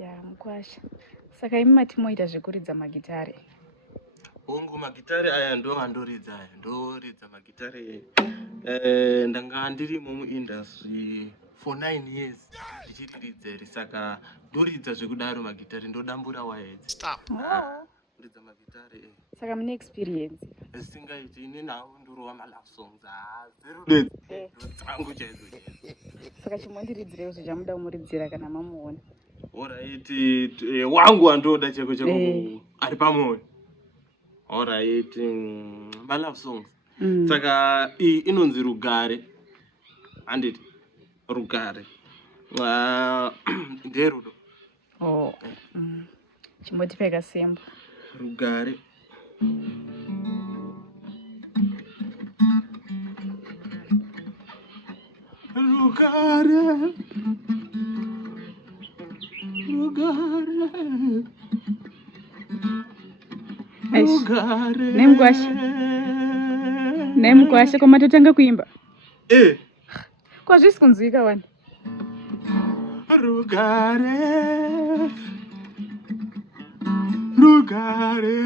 Ya, mukwasha. Saka imi mati moita zvekuridza magitare. Hongu magitare aya ndo andoridza aya. Ndoridza magitare. Ndanga ndirimo muindustry for 9 years. Ndichiriridza saka ndoridza zvekudaro magitare ndodambura waya idzi. Stop. Ndoridza magitare. Saka mune experience. Singaiti ine nawo ndorova ma love songs. Zero dzangu chaidzo. Saka chimondiridzirewo zvichamuda kumuridzira kana mamuona. Alright, wangu andoda cheko ari pamoyo. Alright, ma love songs. Saka inonzi Rugare. Handiti Rugare. Nderudo. Oh. Chimotipeka sembo. Rugare. Rugare. Rugare. Rugare. Nemkwasha kwa matotanga kuimba. Kwa zvisi kunzwika wani. Rugare. Rugare.